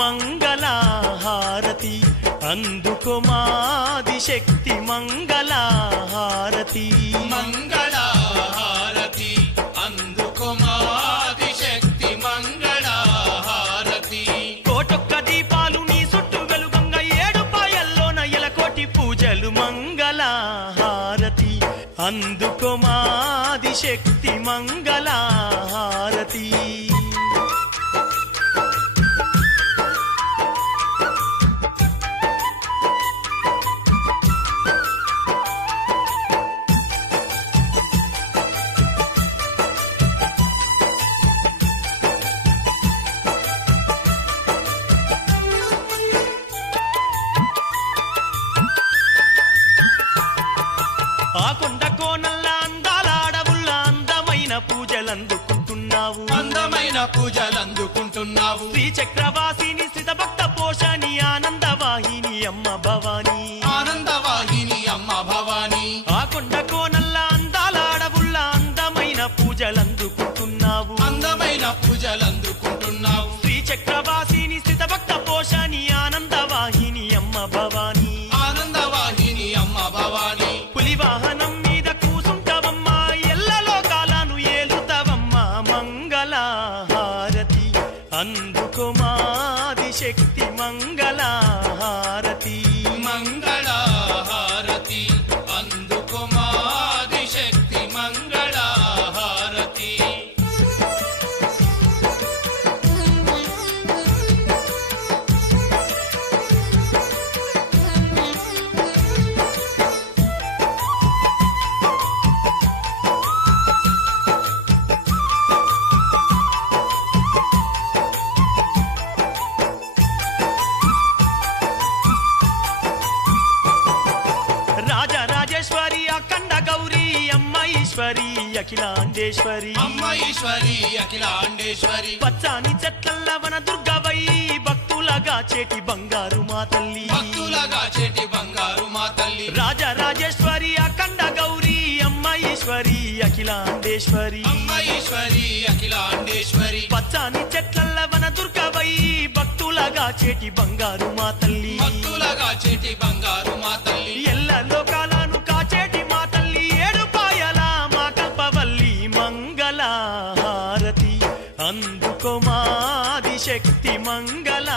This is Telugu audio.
మంగళహారతి అందుకో మాదిశక్తి మంగళహారతి మంగళహారతి అందుకో మాదిశక్తి మంగళహారతి కోటొక్క దీపాలు నీ చుట్టూ వెలుగంగా 7 పాయల్లోన ఎలకోటి పూజలు మంగళహారతి అందుకో మాదిశక్తి మంగళహారతి ఆ కొండ కోనల్ల అందాల అడవుల్ల అందమైన పూజలందుకుంటున్నావు అందమైన పూజలందుకుంటున్నావు శ్రీ చక్రవాసిని స్థిత భక్త పోషణి ఆనందవాహిని అమ్మ భవాని ఆనందవాహిని అమ్మ భవాని ఆ కొండ కోనల్ల అందాల అడవుల్ల అందమైన పూజలందుకుంటున్నావు అందమైన పూజలందుకుంటున్నావు శ్రీ చక్రవాసిని స్థిత భక్త పోషణి ఆనందవాహిని అమ్మ భవాని ఆనందవాహిని అమ్మ భవాని పులి వాహనం మీద కూసుంటవమ్మా ఎల్ల లోకాలను ఏలుతవమ్మా మంగళహారతి అందుకో మాదిశక్తి మంగళహారతి మంగళహారతి అందుకో మాదిశక్తి మంగళహారతి రాజరాజేశ్వరి అఖండ గౌరీ అమ్మ ఈశ్వరి అఖిలాండేశ్వరి అమ్మ ఈశ్వరి అఖిలాండేశ్వరి పచ్చాని చెట్లల్ల వన దుర్గవై భక్తులగా చేటి బంగారు మా తల్లి భక్తులగా చేటి బంగారు మా తల్లి రాజరాజేశ్వరి అఖండ గౌరీ అమ్మ ఈశ్వరి అఖిలాండేశ్వరి అమ్మ ఈశ్వరి అఖిలాండేశ్వరి పచ్చాని చెట్లల్ల వన దుర్గవై భక్తులగా చేటి బంగారు మా తల్లి భక్తులగా చేటి బంగారు మా తల్లి ఎల్ల లోకాలను కాచేటి మా తల్లి 7 పాయల మా కల్పవల్లి మంగళహారతి అందుకో మాదిశక్తి మంగళ